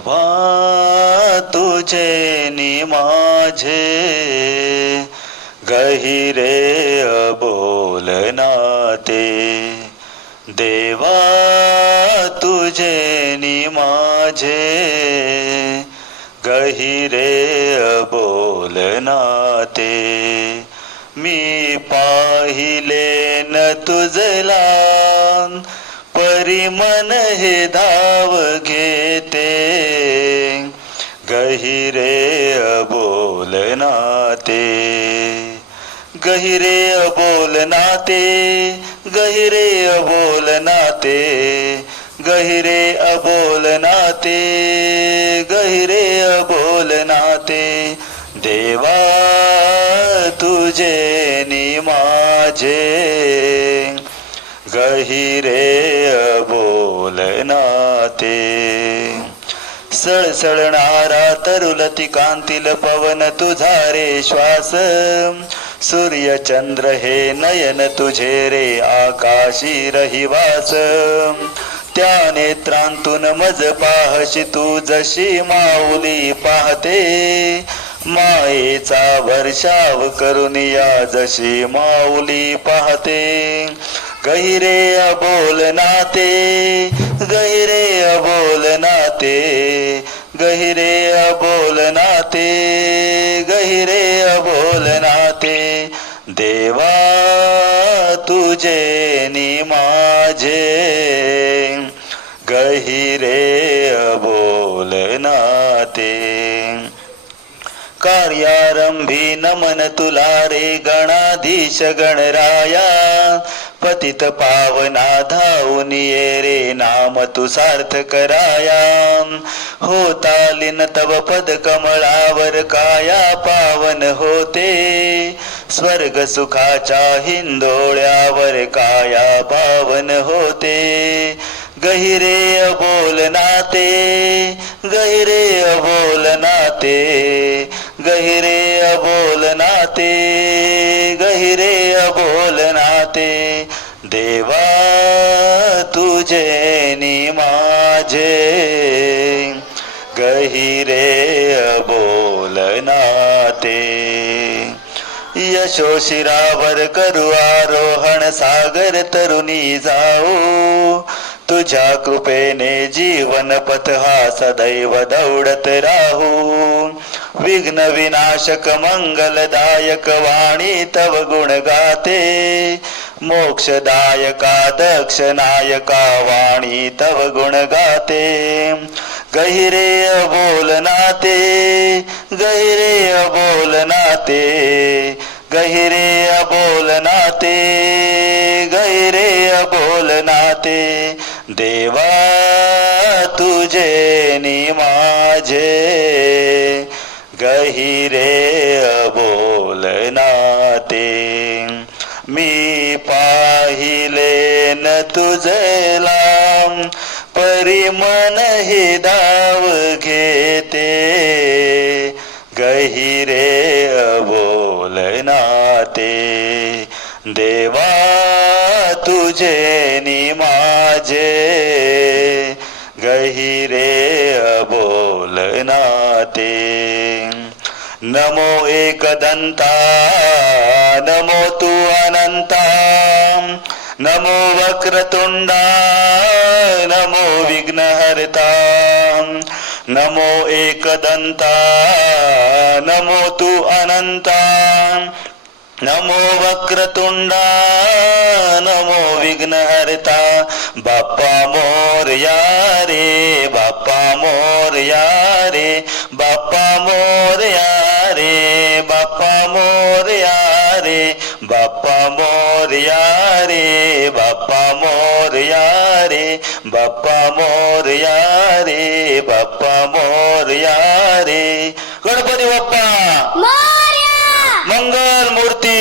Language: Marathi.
देवा तुझे नि माझे गहिरे अबोल नाते देवा तुझे नि माझे गहिरे अबोल नाते मी पाहिले न तुझला परी मन हे धाव घेते गहिरे अबोल नाते गहिरे अबोल नाते गहिरे अबोल नाते गहिरे अबोल नाते गहिरे अबोल नाते देवा तुझे नि माझे गहिरे अबोल नाते सळसळणारा तरुलती कांतील पवन तुझा रे श्वास सूर्य चंद्र हे नयन तुझे रे आकाशी रहिवास त्या नेत्रांतून मज पाहशी तू जशी माऊली पाहते मायेचा वर्षाव करून या जशी माऊली पाहते गहिरे अबोल नाते गहिरे अबोल नाते गहिरे अबोल नाते गहिरे अबोल नाते देवा तुझे नि माझे गहिरे अबोल नाते कार्यारंभी नमन तुला रे गणाधीश गणराया पतित पावना धावून ये रे नाम तू सार्थ कराया होतालिन तव पद कमळावर काया पावन होते स्वर्ग सुखाच्या हिंदोळ्यावर काया पावन होते गहिरे अबोल नाते गहिरे अबोल नाते गहिरे अबोल नाते गहिरे अबोल नाते देवा तुझे नि माझे गहिरे अबोल नाते यशोशिरावर करू आरोहण सागर तरुणी जाऊ तुझ्या कृपेने जीवन पथ हा सदैव दौडत राहू विघ्न विनाशक मंगलदायक वाणी तव गुण गाते मोक्षदायका दक्ष नायका वाणी तव गुण गाते गहिरे अबोल नाते गहिरे अबोल नाते गहिरे अबोल नाते गहिरे अबोल नाते देवा तुझे नि माझे गहिरे अबोल नाते मी पाहिले न तुझला परी मन हे धाव घेते गहिरे अबोल नाते देवा तुझे नि माझे गहिरे अबोल नाते नमो एकदंता नमो तू अनंता नमो वक्रतुंडा नमो विघ्नहर्ता नमो एकदंता नमो तू अनंता नमो वक्रतुंडा नमो विघ्नहर्ता बाप्पा मोरया रे बाप्पा मोरया रे बाप्पा मोरया रे बाप्पा मोरया रे बाप्पा मोरया रे बाप्पा मोरया रे बाप्पा मोरया रे बाप्पा मोरया रे गणपती बाप्पा मंगल मूर्ती